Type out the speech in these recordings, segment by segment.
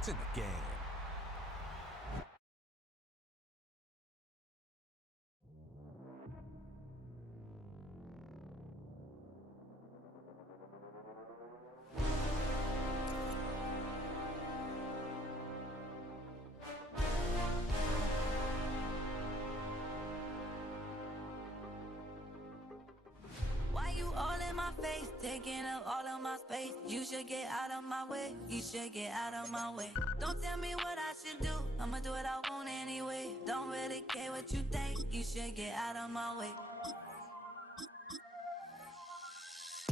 It's in the game. Why you all in my face, taking up all of my space? You should get out of my way, you should get out of my way. Don't tell me what I should do, I'ma do what I want anyway. Don't really care what you think, you should get out of my way.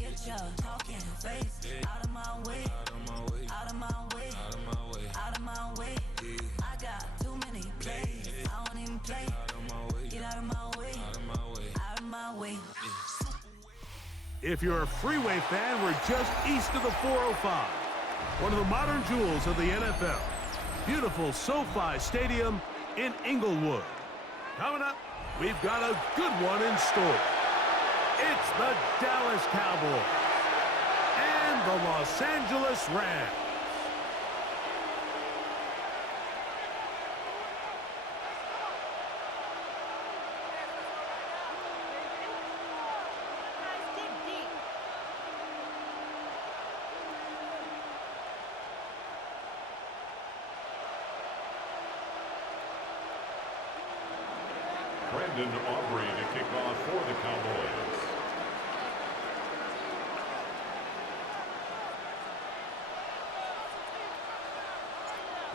Get your talking face out of my way, out of my way, out of my way, out of my way, out of my way. I got too many plays, I don't even play. Out of my way, get out of my way, out of my way, out of my way. If you're a freeway fan, we're just east of the 405. One of the modern jewels of the NFL. Beautiful SoFi Stadium in Inglewood. Coming up, we've got a good one in store. It's the Dallas Cowboys and the Los Angeles Rams. Brandon Aubrey to kick off for the Cowboys.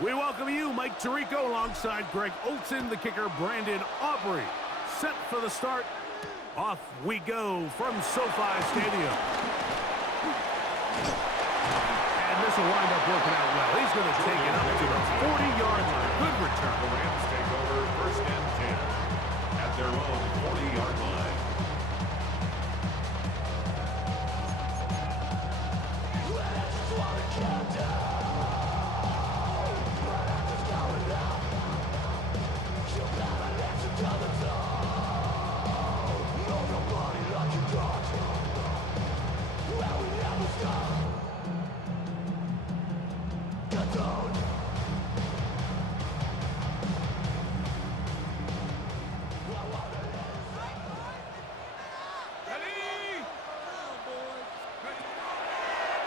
We welcome you, Mike Tirico, alongside Greg Olson, the kicker, Brandon Aubrey. Set for the start. Off we go from SoFi Stadium. And this will wind up working out well. He's going to take it up to the 40-yard line. Good return. The Rams take over 1st and 10 at their own 40-yard line.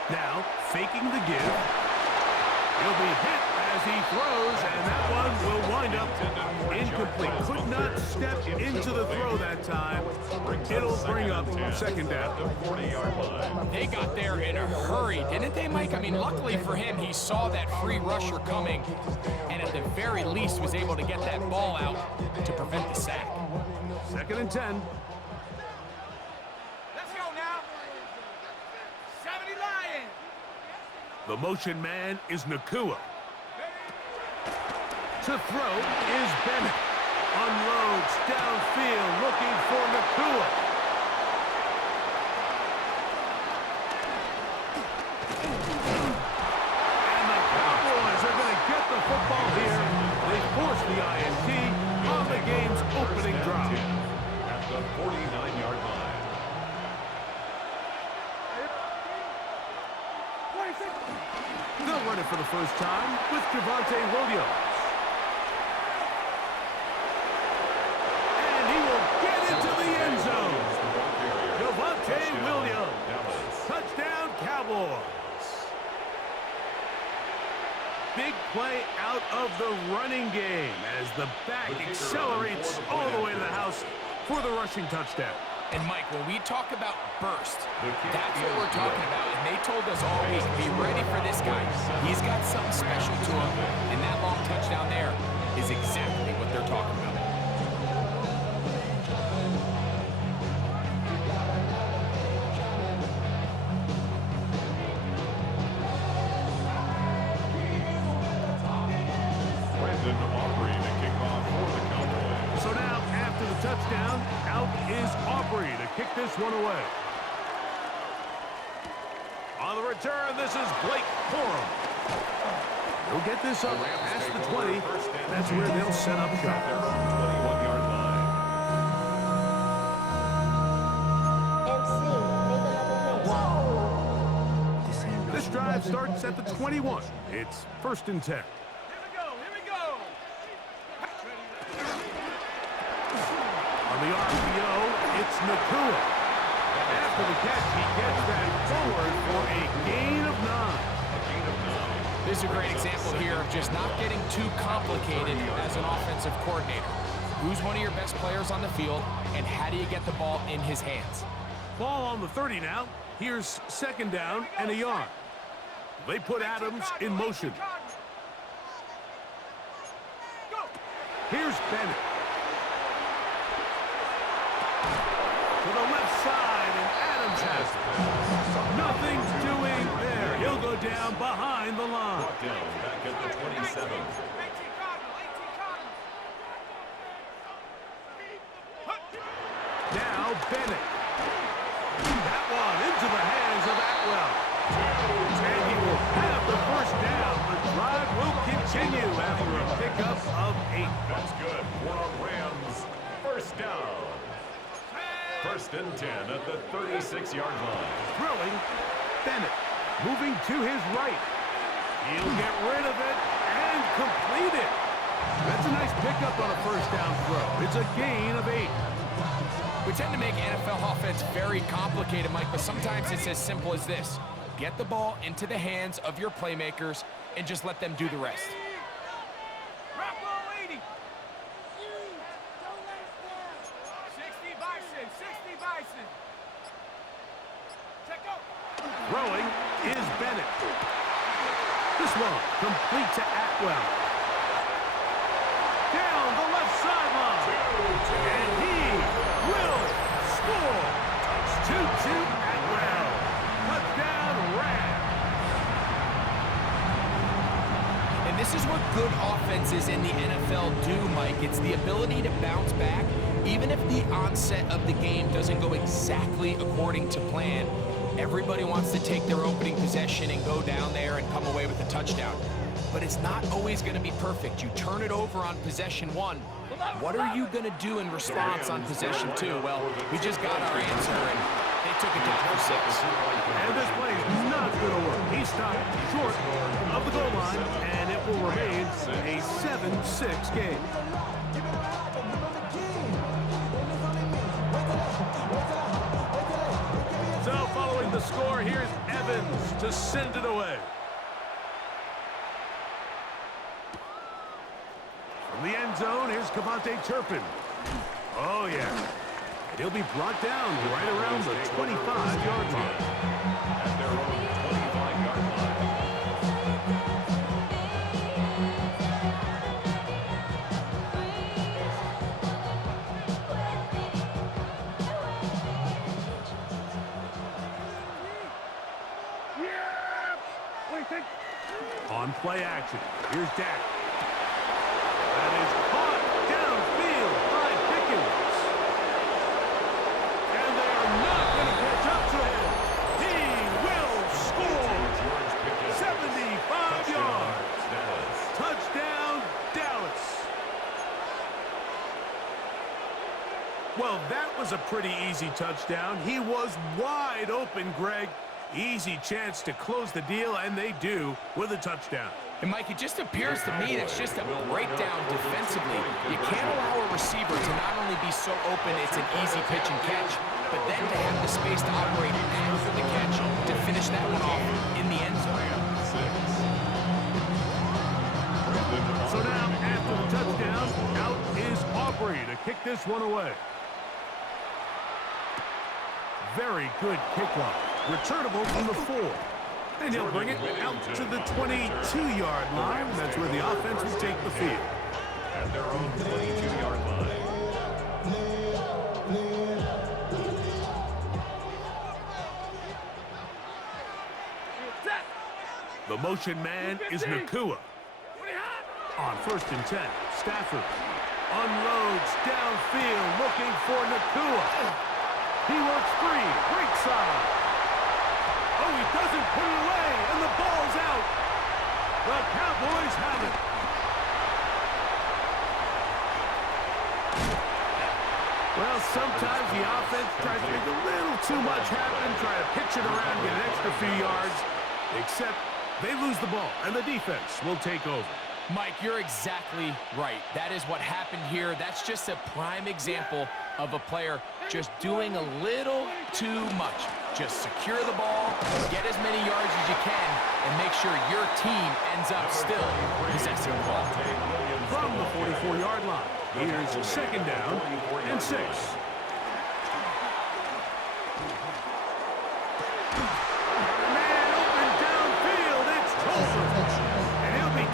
Now, faking the give. He'll be hit as he throws, and that one will wind up incomplete. Could not step into the throw that time. It'll bring up 2nd down. The 40-yard line. They got there in a hurry, didn't they, Mike? I mean, luckily for him, he saw that free rusher coming, and at the very least was able to get that ball out to prevent the sack. 2nd and 10. Let's go now. 70 Lions. The motion man is Nakua. To throw is Bennett. Unloads downfield looking for Nakua. And the Cowboys are going to get the football here. They force the INT on the game's opening drive. At the 49-yard line. They'll run it for the first time with Javonte Williams. And he will get into the end zone. Javonte Williams. Touchdown, Cowboys. Big play out of the running game as the back accelerates all the way to the house for the rushing touchdown. And, Mike, when we talk about burst, that's what we're talking about. And they told us all week, be ready for this guy. He's got something special to him. And that long touchdown there is exactly what they're talking about. Brandon Aubrey to kick off for the Cowboys. So now, after the touchdown, out is Aubrey to kick this one away. On the return, this is Blake Corum. He'll get this up past the 20. That's where they'll set up shop. Their own 21-yard line. MC, make another mix. drive starts at the 21. It's 1st and 10. Here we go. Here we go. On the RPO, it's Nakua. After the catch, he gets that forward for a gain of 9. This is a great example here of just not getting too complicated as an offensive coordinator. Who's one of your best players on the field, and how do you get the ball in his hands? Ball on the 30 now. Here's 2nd down and a yard. They put Adams in motion. Here's Bennett. To the left side, and Adams has it. Nothing doing there. He'll go down behind the line. Brought down back at the 27. Now Bennett. That one into the hands of Atwell. And he will have the 1st down. The drive will continue after a pickup of 8. That's good for our Rams. 1st down. 1st and 10 at the 36-yard line. Throwing, Bennett. Moving to his right. He'll get rid of it and complete it. That's a nice pickup on a 1st down throw. It's a gain of 8. We tend to make NFL offense very complicated, Mike, but sometimes it's as simple as this. Get the ball into the hands of your playmakers and just let them do the rest. Drop ball 80. 60 Bison. 60 Bison. Check out. Throwing is Bennett. This one complete to Atwell. Down the left sideline. And he will score. It's 2-2 Atwell. Touchdown Rams. And this is what good offenses in the NFL do, Mike. It's the ability to bounce back, even if the onset of the game doesn't go exactly according to plan. Everybody wants to take their opening possession and go down there and come away with a touchdown. But it's not always going to be perfect. You turn it over on possession 1. What are you going to do in response on possession 2? Well, we just got our answer, and they took it down for 6. And this play is not going to work. He stopped short of the goal line, and it will remain a 7-6 game. So following the score, here's Evans to send it away. From the end zone, here's Cavante Turpin. Oh, yeah. And he'll be brought down right around the 25-yard line. At their own 25-yard line. On play action, here's Dak. That is caught downfield by Pickens. And they are not going to catch up to him. He will score. 75 yards. Touchdown, Dallas. Well, that was a pretty easy touchdown. He was wide open, Greg. Easy chance to close the deal, and they do with a touchdown. And, Mike, it just appears to me that's just a breakdown defensively. You can't allow a receiver to not only be so open it's an easy pitch and catch, but then to have the space to operate after the catch to finish that one off in the end zone. So now, after the touchdown, out is Aubrey to kick this one away. Very good kickoff. Returnable from the 4. And he'll bring it out to the 22-yard line. That's where the offense will take the field. At their own 22-yard line. The motion man is Nakua. On 1st and 10, Stafford unloads downfield looking for Nakua. He works free, right side. Oh, he doesn't put it away, and the ball's out. The Cowboys have it. Well, sometimes the offense tries to make a little too much happen, try to pitch it around, get an extra few yards. Except they lose the ball, and the defense will take over. Mike, you're exactly right. That is what happened here. That's just a prime example of a player just doing a little too much. Just secure the ball, get as many yards as you can, and make sure your team ends up still possessing the ball. From the 44-yard line, here's second down and 6.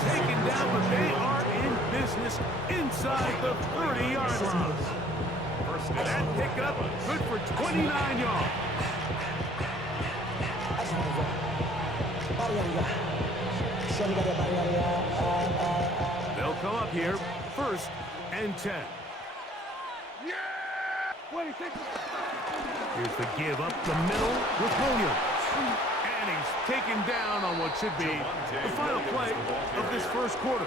Taken down, but they are in business inside the 30-yard line. That pickup good for 29 yards. They'll come up here, 1st and 10. Here's the give up the middle with Williams. And he's taken down on what should be the final play of this first quarter.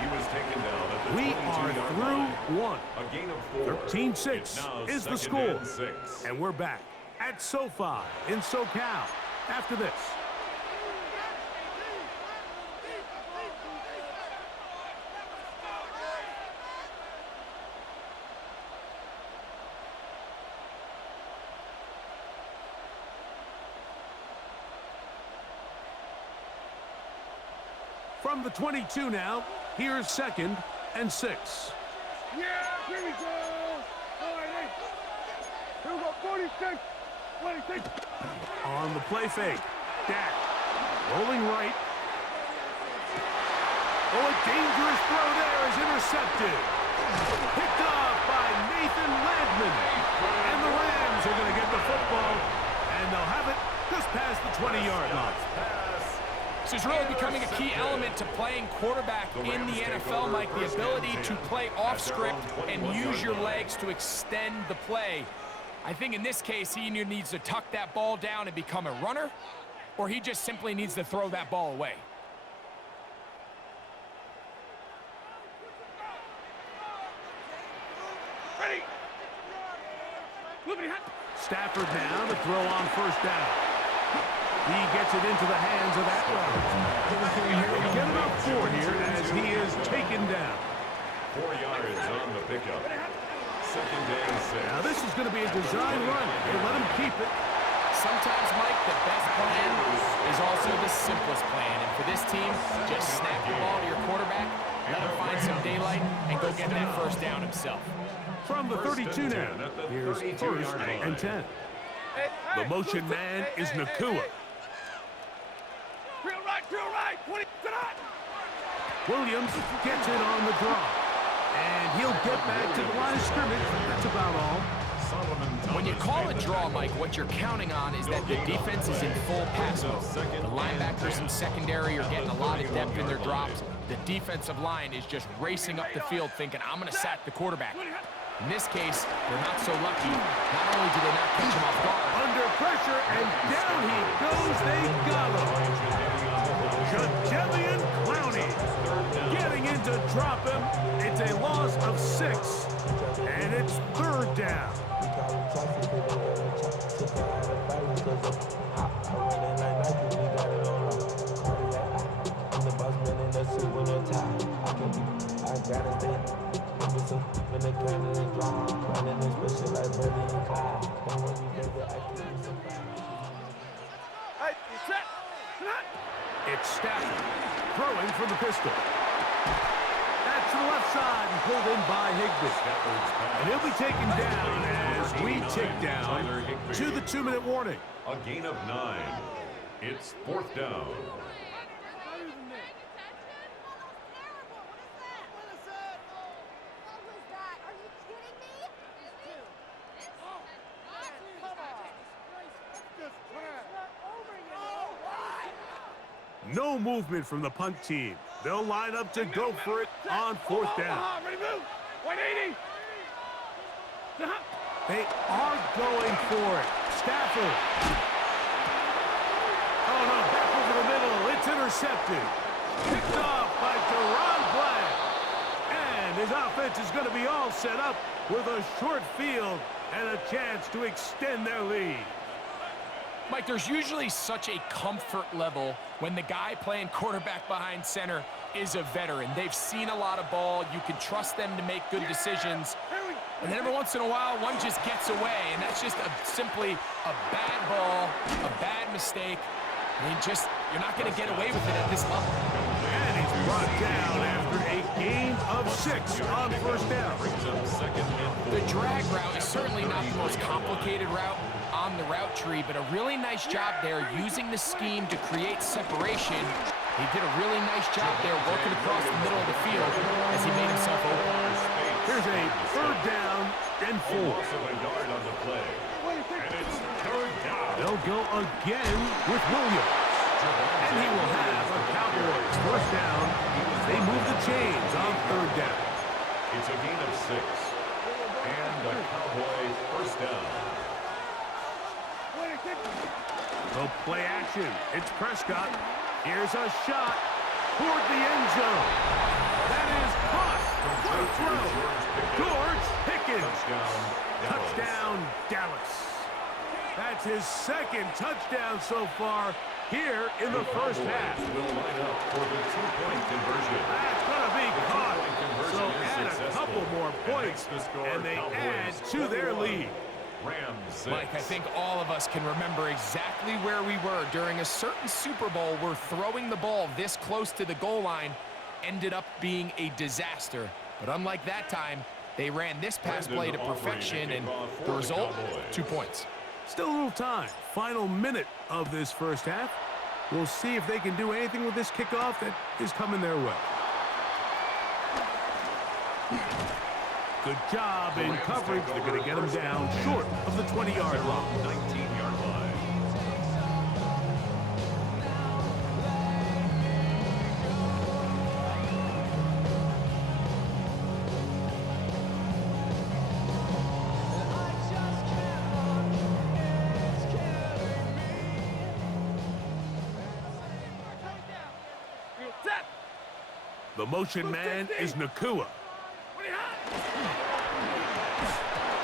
He was taken down at the We are through one. A gain of 4. 13-6 is the score. And we're back at SoFi in SoCal after this. From the 22 now, here's 2nd and 6. Yeah, here we go. All right, here we go, 46. 26. On the play fake, Dak rolling right. Oh, a dangerous throw there is intercepted. Picked off by Nathan Landman. And the Rams are going to get the football, and they'll have it just past the 20-yard line. This is really becoming a key element to playing quarterback in the NFL, Mike, the ability to play off script and use your legs to extend the play. I think in this case, he either needs to tuck that ball down and become a runner, or he just simply needs to throw that ball away. Ready. Stafford now to throw on 1st down. He gets it into the hands of Atwell. He'll get about 4 here as he is taken down. 4 yards on the pickup. 2nd and 6. Now this is going to be a design run. They let him keep it. Sometimes, Mike, the best plan is also the simplest plan. And for this team, just snap the ball to your quarterback, let him find some daylight, and go get that 1st down himself. From the 32 now, here's 1st and 10. The motion man is Nakua. Drill right, 20 tonight. Williams gets it on the draw. And he'll get back to the line of scrimmage. That's about all. When you call a draw, Mike, what you're counting on is that the defense is in full pass mode. The linebackers in secondary are getting a lot of depth in their drops. The defensive line is just racing up the field thinking, I'm going to sack the quarterback. In this case, they're not so lucky. Not only do they not catch him off guard. Under pressure, and down he goes. They got him. Jadavian Clowney getting in to drop him. It's a loss of 6, and it's 3rd down. It's Stafford throwing from the pistol. That's to the left side and pulled in by Higbee. And he'll be taken down as we tick down to the 2-minute warning. A gain of 9. It's 4th down. No movement from the punt team. They'll line up to go for it on 4th down. Ready, move. 180. They are going for it. Stafford. Oh, no, back over the middle. It's intercepted. Picked off by Deron Bland. And his offense is going to be all set up with a short field and a chance to extend their lead. Mike, there's usually such a comfort level when the guy playing quarterback behind center is a veteran. They've seen a lot of ball. You can trust them to make good decisions. And then every once in a while, one just gets away, and that's just simply a bad ball, a bad mistake. I mean, you're not going to get away with it at this level. And he's brought down after a gain of 6 on first down. The drag route is certainly not the most complicated route on the route tree, but a really nice job there using the scheme to create separation. He did a really nice job there working across the middle of the field as he made himself open. Here's a 3rd down and 4. They'll go again with Williams. And he will have a Cowboys 1st down. They move the chains on 3rd down. It's a gain of 6. And a Cowboy 1st down. So play action. It's Prescott. Here's a shot toward the end zone. That is caught. What a throw. George Pickens. Touchdown, Dallas. That's his 2nd touchdown so far here in the first half. Will line up for the 2-point conversion. That's going to be caught. So add a couple more points, and they add to their lead. Mike, I think all of us can remember exactly where we were during a certain Super Bowl where throwing the ball this close to the goal line ended up being a disaster. But unlike that time, they ran this pass play to perfection, and the result, 2 points. Still a little time. Final minute of this first half. We'll see if they can do anything with this kickoff that is coming their way. Good job in coverage. They're going to get him down short of the 20-yard line. 19-yard line. The motion man is Nakua.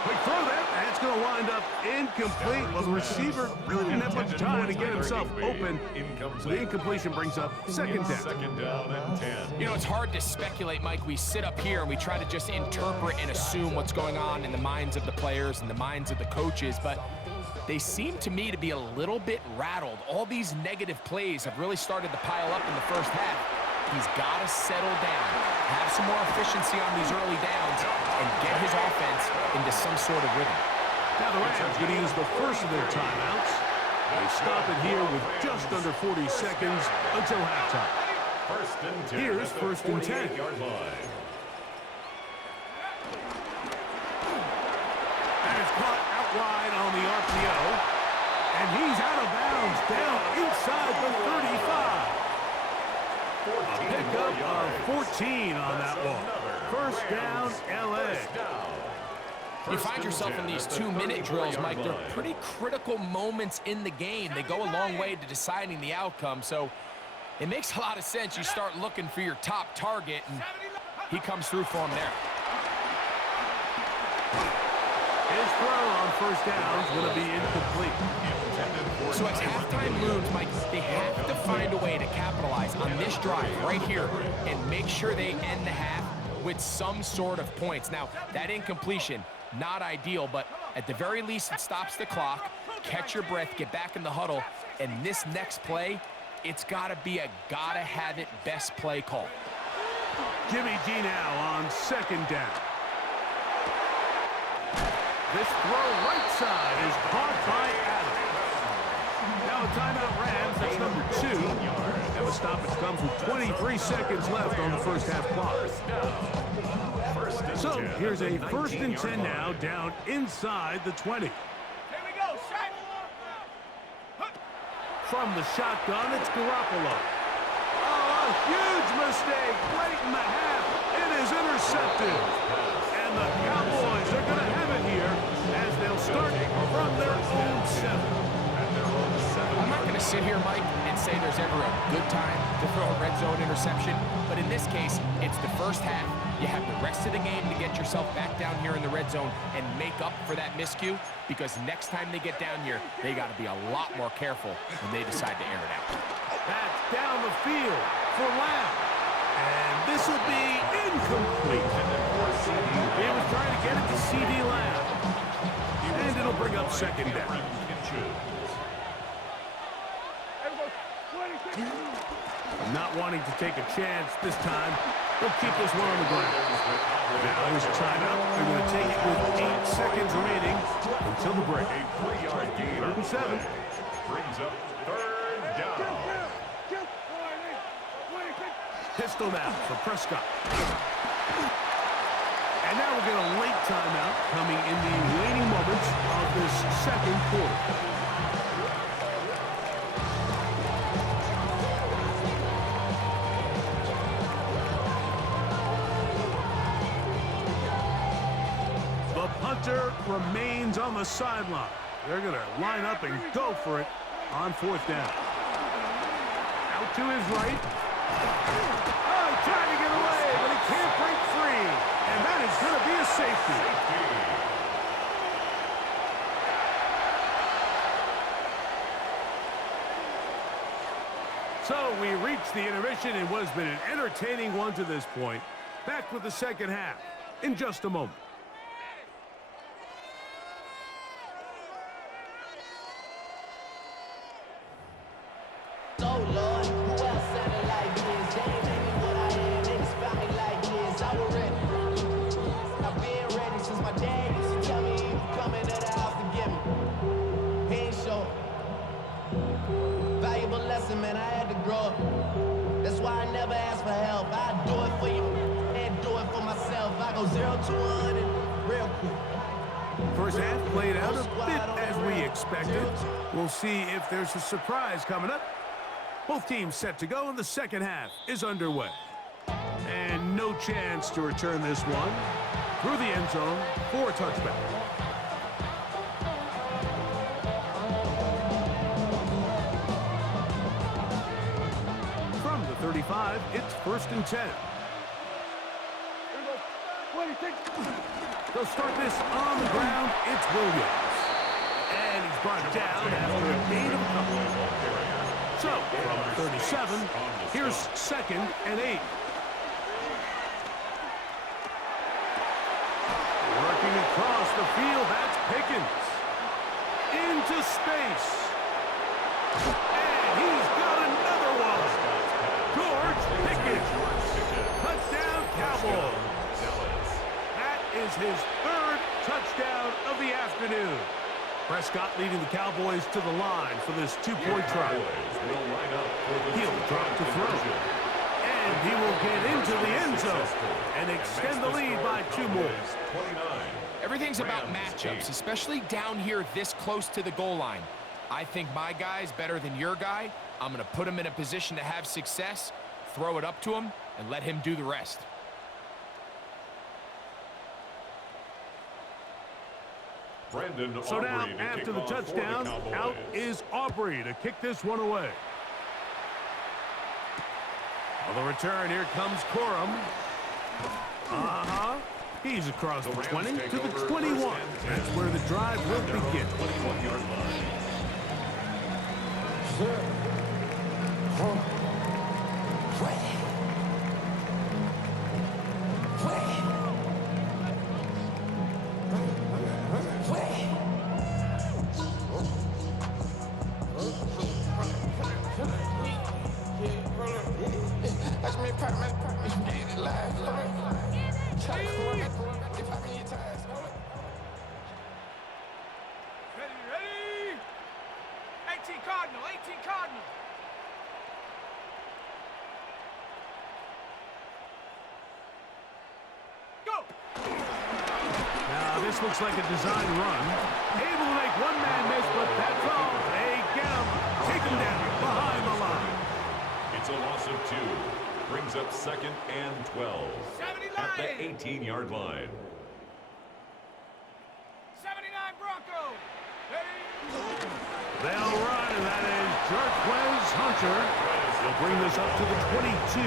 Quick throw there, and it's going to wind up incomplete. Well, the receiver really didn't have much time to get himself open. So the incompletion brings up 2nd down. 2nd down and 10. You know, it's hard to speculate, Mike. We sit up here and we try to just interpret and assume what's going on in the minds of the players and the minds of the coaches, but they seem to me to be a little bit rattled. All these negative plays have really started to pile up in the first half. He's got to settle down, have some more efficiency on these early downs, and get his offense into some sort of rhythm. Now the Rams going to use the first of their timeouts. They stop it here with just under 40 seconds until halftime. 1st and 10. Here's 1st and 10. And it's caught out wide on the RPO. And he's out of bounds down inside the 35. A pickup of 14 on that one. 1st down, L.A. You find yourself in these 2-minute drills, Mike. They're pretty critical moments in the game. They go a long way to deciding the outcome, so it makes a lot of sense. You start looking for your top target, and he comes through for him there. His throw on 1st down is going to be incomplete. So as halftime looms, Mike, they have to find a way to capitalize on this drive right here and make sure they end the half with some sort of points. Now, that incompletion, not ideal, but at the very least, it stops the clock. Catch your breath, get back in the huddle, and this next play, it's got to be a gotta-have-it best play call. Jimmy G now on 2nd down. This throw right side is caught by Adams. Now a timeout Rams, that's number 2. And the stoppage comes with 23 seconds left on the first half clock. So here's a 1st and 10 now down inside the 20. Here we go, shot. From the shotgun, it's Garoppolo. Oh, a huge mistake late in the half. It is intercepted. And the Cowboys are going to have it here as they'll start from their own 7. I'm not going to sit here, Mike, and say there's ever a good time to throw a red zone interception, but in this case, it's the first half. You have the rest of the game to get yourself back down here in the red zone and make up for that miscue, because next time they get down here, they got to be a lot more careful when they decide to air it out. That's down the field for Lamb. And this will be incomplete. He was trying to get it to C.D. Lamb. And it'll bring up second down. Not wanting to take a chance this time. They'll keep this one on the ground. Now here's a timeout. They're going to take it with 8 seconds remaining until the break. A 3-yard gain. 3rd and 7. Brings up 3rd down. Pistol now for Prescott. And now we'll get a late timeout coming in the waning moments of this second quarter. The punter remains on the sideline. They're going to line up and go for it on 4th down. Out to his right. Oh, trying to get away, but he can't break free. And that is going to be a safety. So we reach the intermission in what has been an entertaining one to this point. Back with the second half in just a moment. Man, I had to grow up. That's why I never ask for help. I do it for you and do it for myself. I go 0 to 100 real quick. First half played out a bit as we expected. We'll see if there's a surprise coming up. Both teams set to go, and the second half is underway. And no chance to return this one through the end zone for a touchback. From the 35, it's 1st and 10. They'll start this on the ground. It's Williams. And he's brought down after a gain of a couple. So, from 37, here's 2nd and 8. Working across the field, that's Pickens. Into space. And he's got another one. George Pickens. Touchdown, Cowboys. That is his 3rd touchdown of the afternoon. Prescott leading the Cowboys to the line for this 2-point try. He'll drop to throw. And he will get into the end zone and extend the lead by 2 more. Everything's about matchups, especially down here this close to the goal line. I think my guy's better than your guy. I'm going to put him in a position to have success, throw it up to him, and let him do the rest. So now, after the touchdown, out is Aubrey to kick this one away. On the return, here comes Corum. He's across the 20 to the 21. That's where the drive will begin. 21-yard line. Ready? 18 Cardinal, 18 Cardinal. Go! Now, this looks like a design run. Able to make one man miss, but that's all. They get him. Take him down behind the line. It's a loss of 2. Brings up 2nd and 12 at the 18-yard line. 79 Bronco. They'll run, and that is Jarquez Hunter. They'll bring this up to the 22.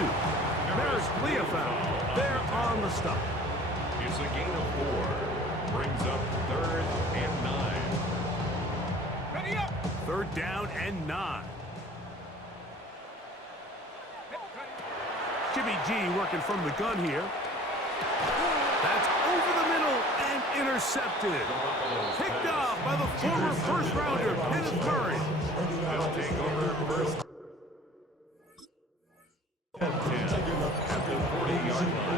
There's Leofau. They're on the stop. It's a gain of 4. Brings up 3rd and 9. Ready up. 3rd down and 9. Jimmy G working from the gun here. That's over the middle and intercepted. Picked off by the former first-rounder, Kenneth Murray. They'll take over first and 10 at the 40-yard line.